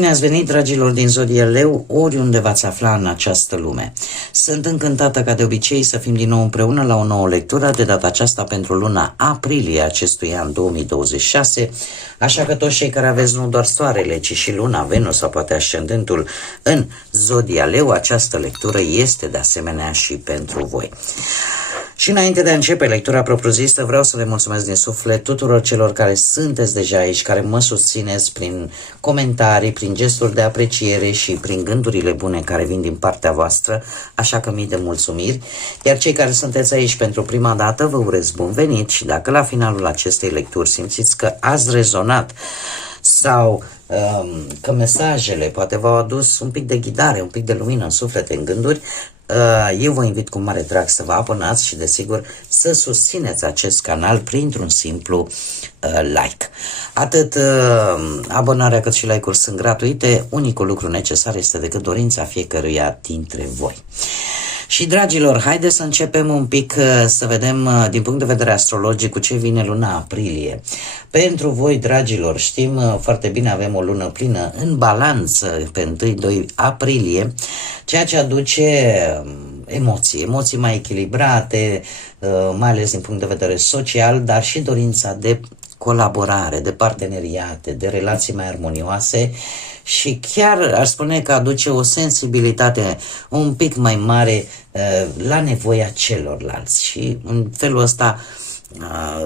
Bine ați venit, dragilor din Zodia Leu, oriunde v-ați afla în această lume. Sunt încântată, ca de obicei, să fim din nou împreună la o nouă lectură, de data aceasta pentru luna aprilie acestui an 2026, așa că toți cei care aveți nu doar soarele, ci și luna, Venus sau poate ascendentul în Zodia Leu, această lectură este de asemenea și pentru voi. Și înainte de a începe lectura propriu-zisă, vreau să le mulțumesc din suflet tuturor celor care sunteți deja aici, care mă susțineți prin comentarii, prin gesturi de apreciere și prin gândurile bune care vin din partea voastră, așa că mii de mulțumiri. Iar cei care sunteți aici pentru prima dată, vă urez bun venit și dacă la finalul acestei lecturi simțiți că ați rezonat sau că mesajele poate v-au adus un pic de ghidare, un pic de lumină în suflet, în gânduri, eu vă invit cu mare drag să vă abonați și desigur să susțineți acest canal printr-un simplu like. Atât abonarea cât și like-uri sunt gratuite, unicul lucru necesar este decât dorința fiecăruia dintre voi. Și dragilor, haideți să începem un pic să vedem din punct de vedere astrologic cu ce vine luna aprilie. Pentru voi, dragilor, știm foarte bine, avem o lună plină în balanță pe 1-2 aprilie, ceea ce aduce emoții mai echilibrate, mai ales din punct de vedere social, dar și dorința de colaborare, de parteneriate, de relații mai armonioase și chiar aș spune că aduce o sensibilitate un pic mai mare la nevoia celorlalți și în felul ăsta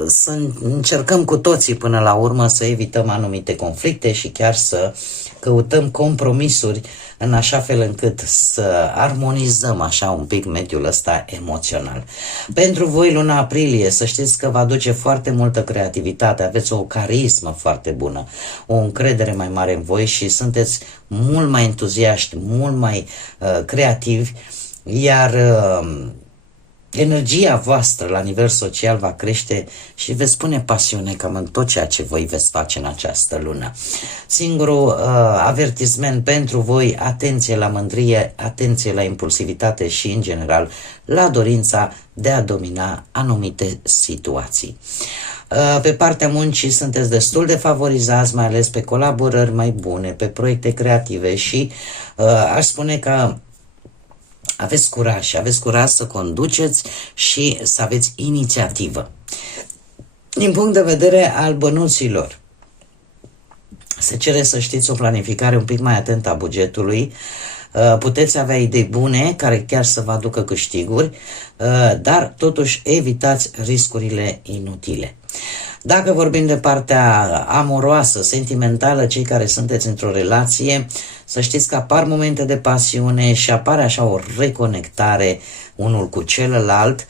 să încercăm cu toții până la urmă să evităm anumite conflicte și chiar să căutăm compromisuri în așa fel încât să armonizăm așa un pic mediul ăsta emoțional. Pentru voi luna aprilie, să știți că vă aduce foarte multă creativitate, aveți o carismă foarte bună, o încredere mai mare în voi și sunteți mult mai entuziaști, mult mai creativi, iar energia voastră la nivel social va crește și veți pune pasiune cam în tot ceea ce voi veți face în această lună. Singurul avertisment pentru voi, atenție la mândrie, atenție la impulsivitate și în general la dorința de a domina anumite situații. Pe partea muncii sunteți destul de favorizați, mai ales pe colaborări mai bune, pe proiecte creative și aș spune că aveți curaj să conduceți și să aveți inițiativă. Din punct de vedere al bănuților, se cere să știți o planificare un pic mai atentă a bugetului, puteți avea idei bune care chiar să vă aducă câștiguri, dar totuși evitați riscurile inutile. Dacă vorbim de partea amoroasă, sentimentală, cei care sunteți într-o relație, să știți că apar momente de pasiune și apare așa o reconectare unul cu celălalt,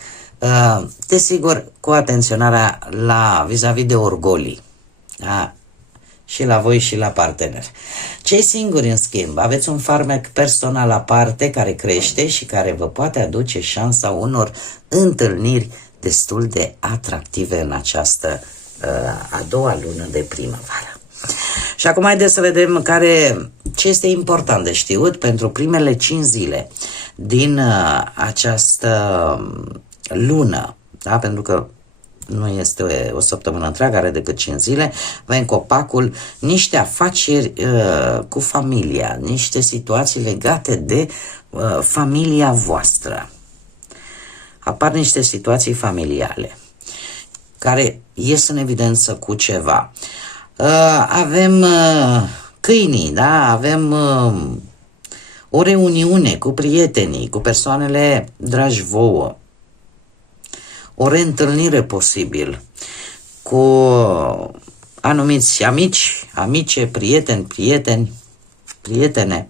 desigur cu atenționarea la vis-a-vis de orgolii, da? Și la voi și la partener. Cei singuri, în schimb, aveți un farmec personal aparte care crește și care vă poate aduce șansa unor întâlniri destul de atractive în această a doua lună de primăvară. Și acum haideți să vedem ce este important de știut pentru primele 5 zile din această lună, da? Pentru că nu este o săptămână întreagă, are decât 5 zile, avem copacul, niște afaceri cu familia, niște situații legate de familia voastră. Apar niște situații familiale care ies în evidență cu ceva. Avem câinii, da? Avem o reuniune cu prietenii, cu persoanele dragi vouă, o reîntâlnire posibil cu anumiți amice, prietene.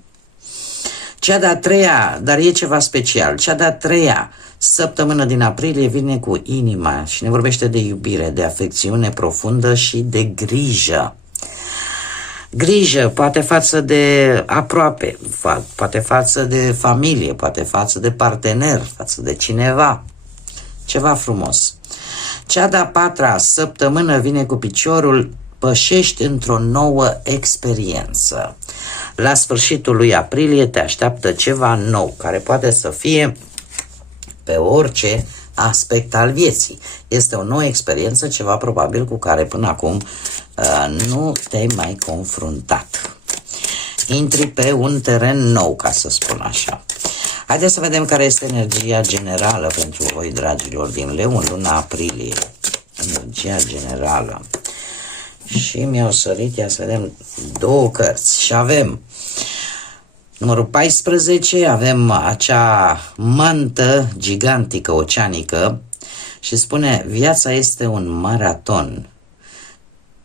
Cea de-a treia, dar e ceva special, cea de-a treia săptămână din aprilie vine cu inima și ne vorbește de iubire, de afecțiune profundă și de grijă. Grijă, poate față de aproape, poate față de familie, poate față de partener, față de cineva. Ceva frumos. Cea de-a patra săptămână vine cu piciorul, pășești într-o nouă experiență. La sfârșitul lui aprilie te așteaptă ceva nou, care poate să fie pe orice aspect al vieții. Este o nouă experiență, ceva probabil cu care până acum nu te-ai mai confruntat. intri pe un teren nou, ca să spun așa. Haideți să vedem care este energia generală pentru voi, dragilor, din Leu în luna aprilie. Energia generală. Și mi-au sărit, ia să vedem, două cărți. Și avem numărul 14, avem acea mantă gigantică, oceanică, și spune: viața este un maraton.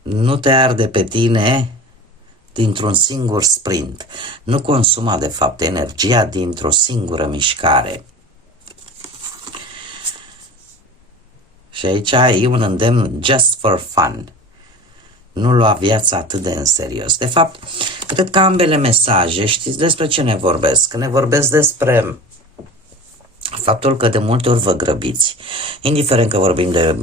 Nu te arde pe tine dintr-un singur sprint. Nu consuma, de fapt, energia dintr-o singură mișcare. Și aici e un îndemn just for fun. Nu lua viața atât de în serios. De fapt, cred că ambele mesaje, știți despre ce ne vorbesc? Ne vorbesc despre faptul că de multe ori vă grăbiți, indiferent că vorbim de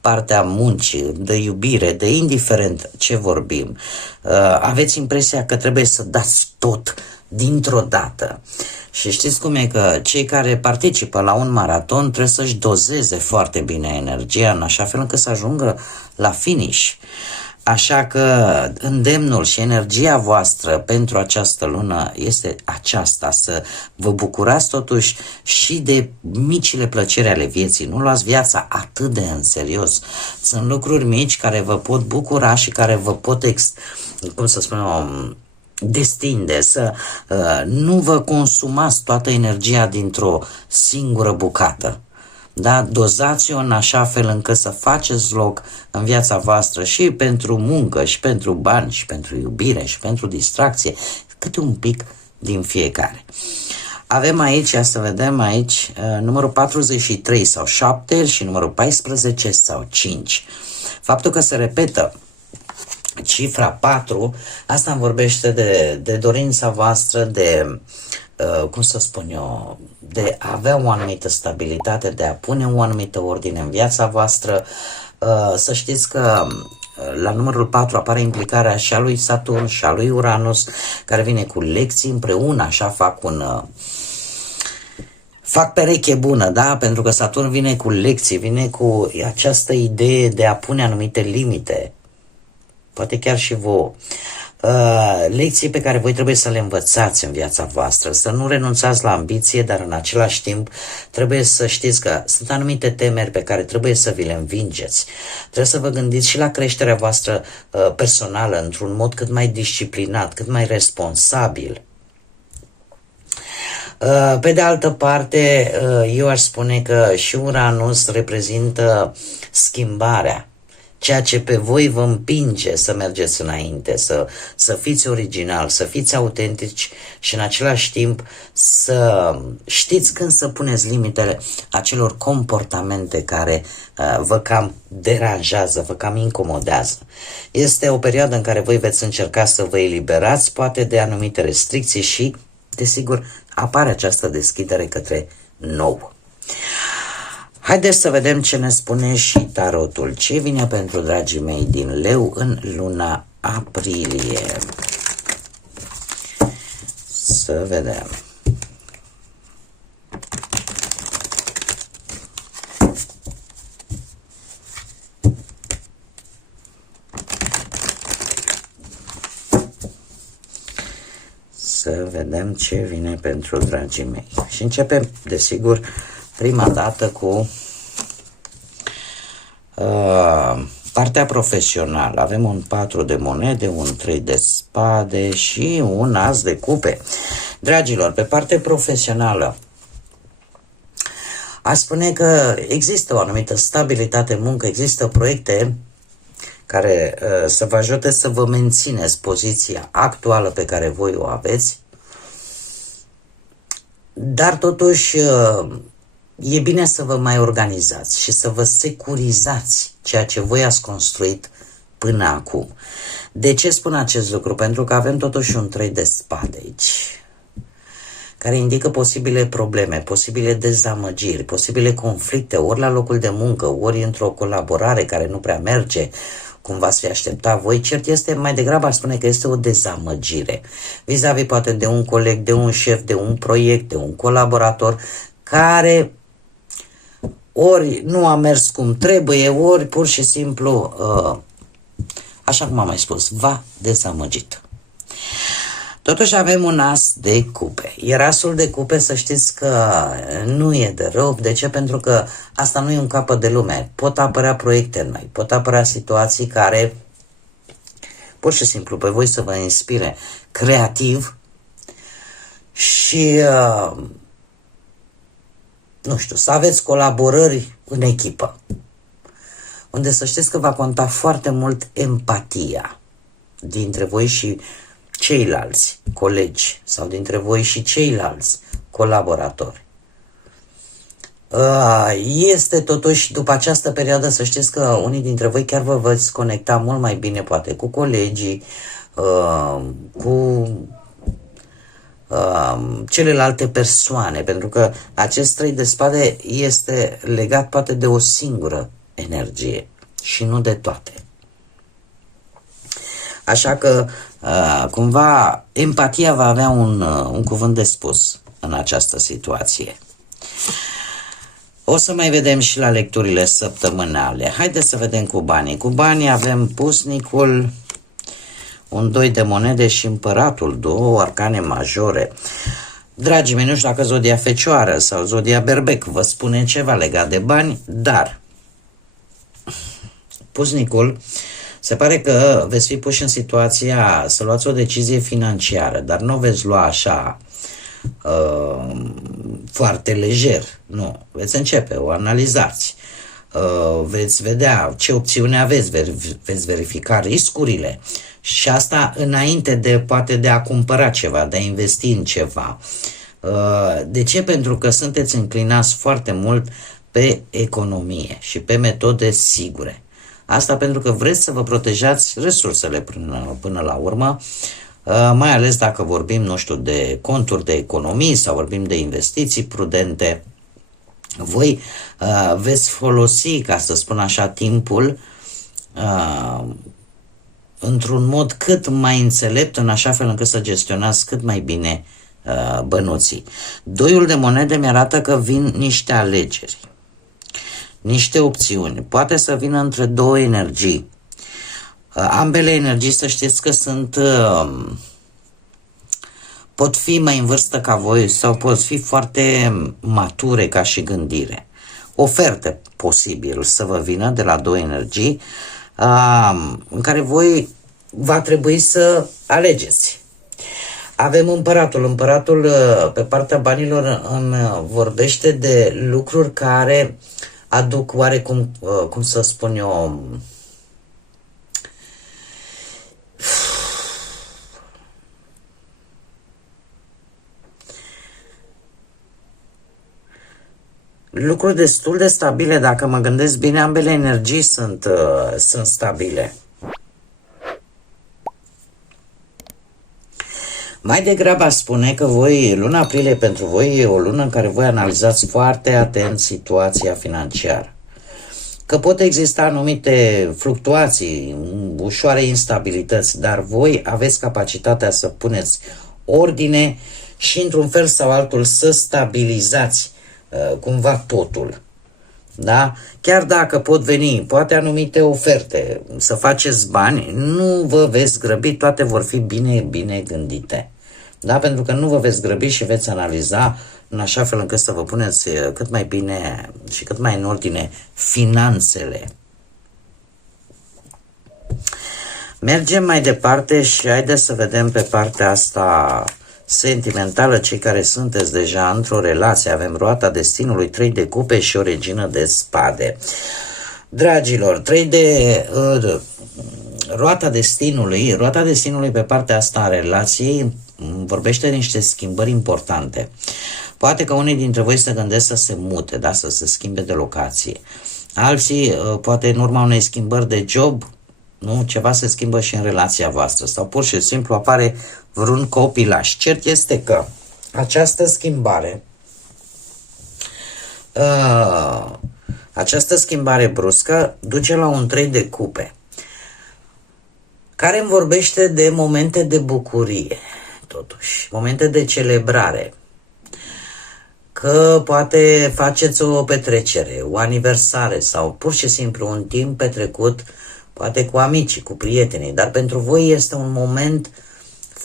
partea muncii, de iubire, de indiferent ce vorbim, aveți impresia că trebuie să dați tot dintr-o dată. Și știți cum e, că cei care participă la un maraton trebuie să-și dozeze foarte bine energia, în așa fel încât să ajungă la finish. Așa că îndemnul și energia voastră pentru această lună este aceasta, să vă bucurați totuși și de micile plăceri ale vieții. Nu luați viața atât de în serios. Sunt lucruri mici care vă pot bucura și care vă pot, cum să spunem, destinde, să nu vă consumați toată energia dintr-o singură bucată. Da? Dozați-o în așa fel încât să faceți loc în viața voastră și pentru muncă, și pentru bani, și pentru iubire, și pentru distracție, câte un pic din fiecare. Avem aici, să vedem aici, numărul 43 sau 7 și numărul 14 sau 5. Faptul că se repetă cifra 4, asta îmi vorbește de dorința voastră de, cum să spun eu, de a avea o anumită stabilitate, de a pune o anumită ordine în viața voastră. Să știți că la numărul 4 apare implicarea și a lui Saturn și a lui Uranus, care vine cu lecții împreună, așa fac pereche bună, da? Pentru că Saturn vine cu lecții, vine cu această idee de a pune anumite limite, poate chiar și vouă. Lecții pe care voi trebuie să le învățați în viața voastră, să nu renunțați la ambiție, dar în același timp trebuie să știți că sunt anumite temeri pe care trebuie să vi le învingeți. Trebuie să vă gândiți și la creșterea voastră personală într-un mod cât mai disciplinat, cât mai responsabil. Pe de altă parte, eu aș spune că și Uranus reprezintă schimbarea, ceea ce pe voi vă împinge să mergeți înainte, să fiți original, să fiți autentici și în același timp să știți când să puneți limitele acelor comportamente care vă cam deranjează, vă cam incomodează. Este o perioadă în care voi veți încerca să vă eliberați poate de anumite restricții și, desigur, apare această deschidere către nou. Haideți să vedem ce ne spune și tarotul. Ce vine pentru dragii mei din Leu în luna aprilie? Să vedem. Să vedem ce vine pentru dragii mei. Și începem, desigur, prima dată cu partea profesională. Avem un 4 de monede, un 3 de spade și un as de cupe. Dragilor, pe partea profesională, aș spune că există o anumită stabilitate în muncă, există proiecte care să vă ajute să vă mențineți poziția actuală pe care voi o aveți, dar totuși e bine să vă mai organizați și să vă securizați ceea ce voi ați construit până acum. De ce spun acest lucru? Pentru că avem totuși un 3 de spade aici, care indică posibile probleme, posibile dezamăgiri, posibile conflicte, ori la locul de muncă, ori într-o colaborare care nu prea merge cum v-ați fi aștepta voi. Cert este, mai degrabă aș spune că este o dezamăgire vis-a-vis poate de un coleg, de un șef, de un proiect, de un colaborator care ori nu a mers cum trebuie, ori pur și simplu, așa cum am mai spus, v-a dezamăgit. Totuși avem un as de cupe. Iar asul de cupe, să știți că nu e de rău. De ce? Pentru că asta nu e un capăt de lume. Pot apărea proiecte noi, pot apărea situații care pur și simplu pe voi să vă inspire creativ și nu știu, să aveți colaborări în echipă, unde să știți că va conta foarte mult empatia dintre voi și ceilalți colegi sau dintre voi și ceilalți colaboratori. Este totuși, după această perioadă, să știți că unii dintre voi chiar vă veți conecta mult mai bine, poate, cu colegii, cu celelalte persoane, pentru că acest 3 de spade este legat poate de o singură energie și nu de toate. Așa că cumva empatia va avea un cuvânt de spus în această situație. O să mai vedem și la lecturile săptămânale. Haideți să vedem cu banii. Cu banii avem pusnicul, un 2 de monede și împăratul, două arcane majore. Dragii mei, nu știu dacă zodia Fecioară sau zodia Berbec vă spune ceva legat de bani, dar pusnicul, se pare că veți fi puși în situația să luați o decizie financiară, dar nu o veți lua așa foarte lejer, nu. Veți începe, o analizați, veți vedea ce opțiune aveți, veți verifica riscurile și asta înainte de poate de a cumpăra ceva, de a investi în ceva. De ce? Pentru că sunteți înclinați foarte mult pe economie și pe metode sigure. Asta pentru că vreți să vă protejați resursele până la urmă, mai ales dacă vorbim, nu știu, de conturi de economii sau vorbim de investiții prudente. Voi veți folosi, ca să spun așa, timpul într-un mod cât mai înțelept, în așa fel încât să gestionați cât mai bine bănuții. Doiul de monede mi-arată că vin niște alegeri, niște opțiuni. Poate să vină între două energii. Ambele energii, să știți că pot fi mai în vârstă ca voi sau pot fi foarte mature ca și gândire. Oferte posibil să vă vină de la două energii în care voi va trebui să alegeți. Avem împăratul. Împăratul pe partea banilor îmi vorbește de lucruri care aduc oarecum, cum să spun eu, lucruri destul de stabile. Dacă mă gândesc bine, ambele energii sunt stabile. Mai degrabă aș spune că luna aprilie pentru voi e o lună în care voi analizați foarte atent situația financiară. Că pot exista anumite fluctuații, ușoare instabilități, dar voi aveți capacitatea să puneți ordine și într-un fel sau altul să stabilizați cumva totul. Da? Chiar dacă pot veni poate anumite oferte să faceți bani, nu vă veți grăbi, toate vor fi bine gândite. Da? Pentru că nu vă veți grăbi și veți analiza în așa fel încât să vă puneți cât mai bine și cât mai în ordine finanțele. Mergem mai departe și haideți să vedem pe partea asta sentimentală, cei care sunteți deja într-o relație. Avem roata destinului, 3 de cupe și o regină de spade. Dragilor, roata destinului pe partea asta a relației vorbește de niște schimbări importante. Poate că unii dintre voi se gândesc să se mute, da? Să se schimbe de locație. Alții, poate în urma unei schimbări de job, nu? Ceva se schimbă și în relația voastră sau pur și simplu apare vreun copilaș. Cert este că această schimbare bruscă duce la un 3 de cupe, care îmi vorbește de momente de bucurie, totuși, momente de celebrare, că poate faceți o petrecere, o aniversare sau pur și simplu un timp petrecut, poate cu amicii, cu prietenii, dar pentru voi este un moment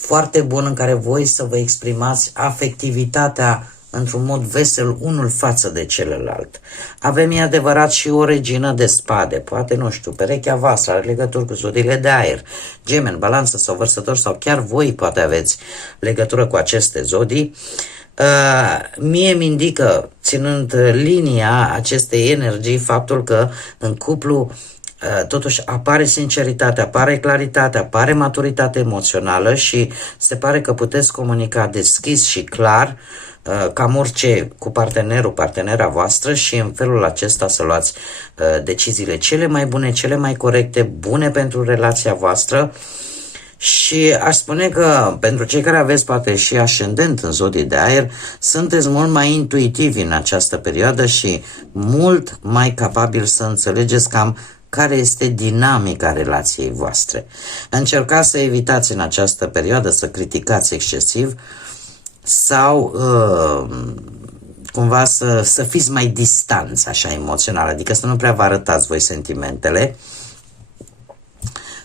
foarte bun în care voi să vă exprimați afectivitatea într-un mod vesel unul față de celălalt. Avem, e adevărat, și o regină de spade, poate, nu știu, perechea voastră are legături cu zodiile de aer, Gemeni, Balanță sau Vărsător, sau chiar voi poate aveți legătură cu aceste zodii. Mie mi indică, ținând linia acestei energii, faptul că în cuplu totuși apare sinceritate, apare claritate, apare maturitate emoțională și se pare că puteți comunica deschis și clar, cam orice, cu partenerul, partenera voastră, și în felul acesta să luați deciziile cele mai bune, cele mai corecte, bune pentru relația voastră. Și aș spune că pentru cei care aveți poate și ascendent în zodii de aer, sunteți mult mai intuitivi în această perioadă și mult mai capabili să înțelegeți cam care este dinamica relației voastre. Încercați să evitați în această perioadă să criticați excesiv sau cumva să fiți mai distanți, așa, emoțional, adică să nu prea vă arătați voi sentimentele,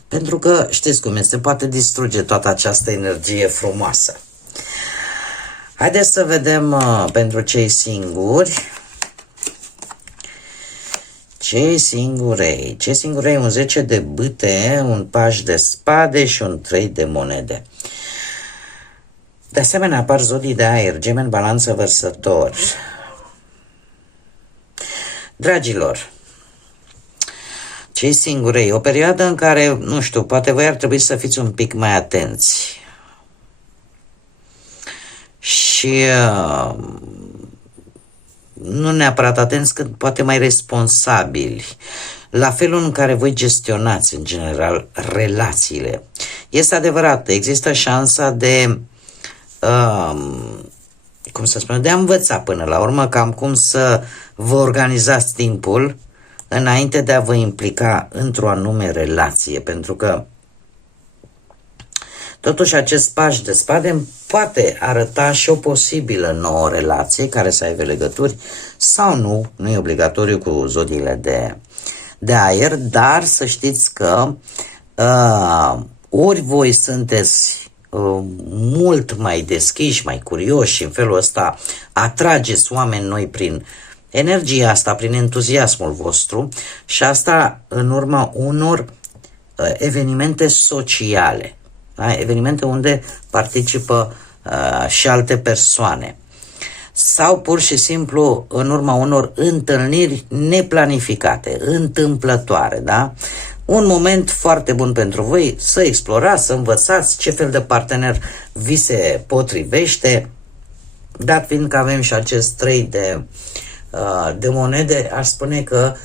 pentru că știți cum este, poate distruge toată această energie frumoasă. Haideți să vedem pentru cei singuri. Cei singurei, un 10 de bâte, un paș de spade și un 3 de monede. De asemenea apar zodii de aer, Gemeni, Balanță, Vărsător. Dragilor, cei singurei, o perioadă în care, nu știu, poate voi ar trebui să fiți un pic mai atenți. Și nu neapărat atenți, cât poate mai responsabili la felul în care voi gestionați în general relațiile. Este adevărat, există șansa de cum să spun, de a învăța până la urmă cam cum să vă organizați timpul înainte de a vă implica într-o anume relație, pentru că totuși acest paș de spade poate arăta și o posibilă nouă relație care să aibă legături sau nu, nu e obligatoriu cu zodiile de aer, dar să știți că ori voi sunteți mult mai deschiși, mai curioși și în felul ăsta atrageți oameni noi prin energia asta, prin entuziasmul vostru, și asta în urma unor evenimente sociale, da? Evenimente unde participă și alte persoane, sau pur și simplu în urma unor întâlniri neplanificate, întâmplătoare, da? Un moment foarte bun pentru voi să explorați, să învățați ce fel de partener vi se potrivește, dat fiind că avem și acest 3 de monede, aș spune că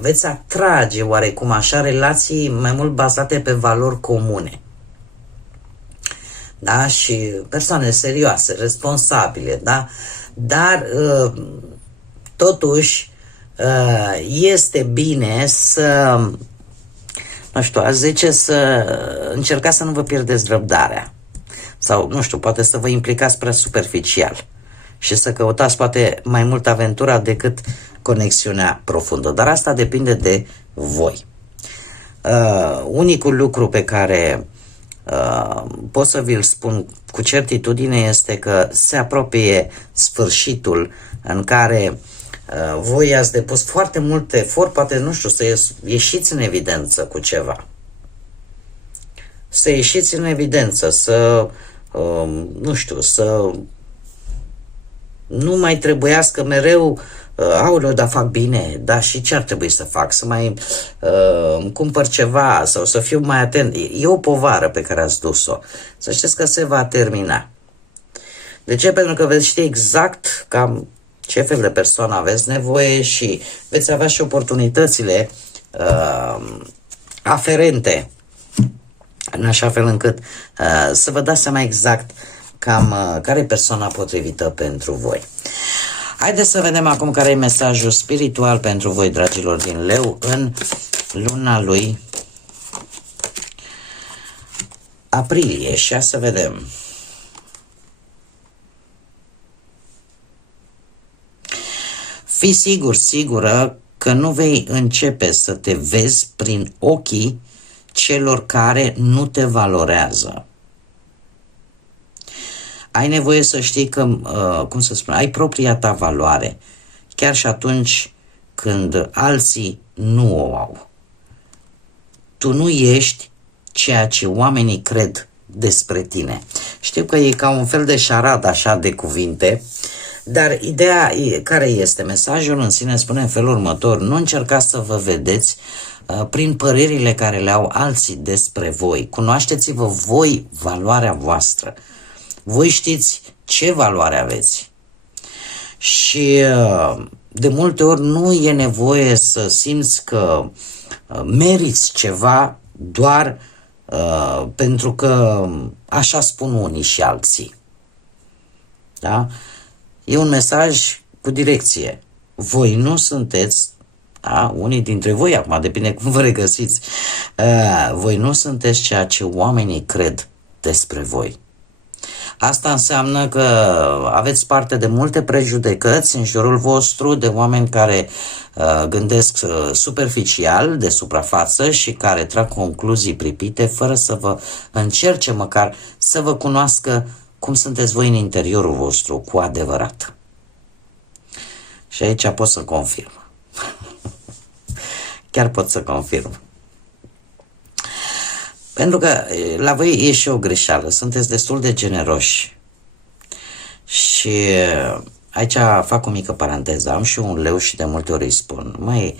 veți atrage oarecum așa relații mai mult bazate pe valori comune. Da? Și persoane serioase, responsabile, da? Dar totuși este bine să, nu știu, aș zice să încercați să nu vă pierdeți răbdarea sau, nu știu, poate să vă implicați prea superficial și să căutați poate mai mult aventura decât conexiunea profundă, dar asta depinde de voi. Unicul lucru pe care pot să vi-l spun cu certitudine este că se apropie sfârșitul în care voi ați depus foarte mult efort, poate, nu știu, să ieșiți în evidență cu ceva. Să ieșiți în evidență, să, nu știu, să nu mai trebuiască mereu, aoleu, dar fac bine, da, și ce ar trebui să fac? Să mai îmi cumpăr ceva sau să fiu mai atent. E o povară pe care ați dus-o. Să știți că se va termina. De ce? Pentru că veți ști exact cam ce fel de persoană aveți nevoie și veți avea și oportunitățile aferente, în așa fel încât să vă dați seama exact cam care e persoana potrivită pentru voi. Haideți să vedem acum care e mesajul spiritual pentru voi, dragilor din Leu, în luna lui aprilie. Și să vedem. Fii sigur, sigură că nu vei începe să te vezi prin ochii celor care nu te valorează. ai nevoie să știi că, cum să spun, ai propria ta valoare, chiar și atunci când alții nu o au. Tu nu ești ceea ce oamenii cred despre tine. Știu că e ca un fel de șarad așa de cuvinte, dar ideea care este? Mesajul în sine spune în felul următor: nu încercați să vă vedeți prin părerile care le au alții despre voi. Cunoașteți-vă voi valoarea voastră. Voi știți ce valoare aveți. Și de multe ori nu e nevoie să simți că meriți ceva doar pentru că așa spun unii și alții. Da? E un mesaj cu direcție. Voi nu sunteți, unii dintre voi, acum depinde cum vă regăsiți, voi nu sunteți ceea ce oamenii cred despre voi. Asta înseamnă că aveți parte de multe prejudecăți în jurul vostru, de oameni care gândesc superficial, de suprafață și care trag concluzii pripite fără să vă încerce măcar să vă cunoască cum sunteți voi în interiorul vostru cu adevărat. Și aici pot să confirm. Chiar pot să confirm. Pentru că la voi e și o greșeală. Sunteți destul de generoși. Și aici fac o mică paranteză. Am și un leu și de multe ori îi spun: măi,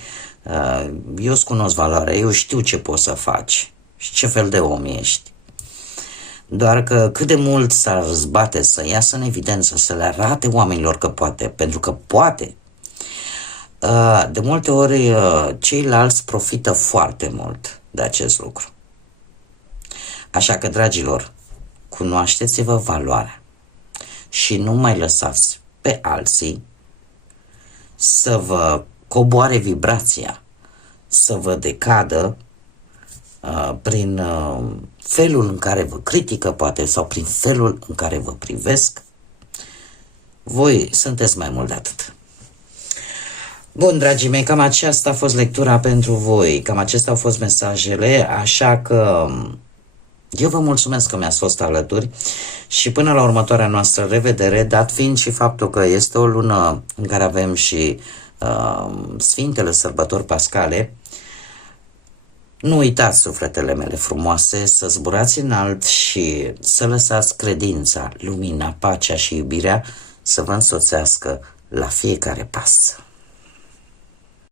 eu îți cunosc valoarea, eu știu ce poți să faci și ce fel de om ești. Doar că cât de mult s-ar zbate să iasă în evidență, să le arate oamenilor că poate, pentru că poate, de multe ori ceilalți profită foarte mult de acest lucru. Așa că, dragilor, cunoașteți-vă valoarea și nu mai lăsați pe alții să vă coboare vibrația, să vă decadă prin felul în care vă critică, poate, sau prin felul în care vă privesc. Voi sunteți mai mult de atât. Bun, dragii mei, cam aceasta a fost lectura pentru voi, cam acestea au fost mesajele, așa că eu vă mulțumesc că mi-ați fost alături și până la următoarea noastră revedere, dat fiind și faptul că este o lună în care avem și Sfintele Sărbători Pascale, nu uitați, sufletele mele frumoase, să zburați înalt și să lăsați credința, lumina, pacea și iubirea să vă însoțească la fiecare pas.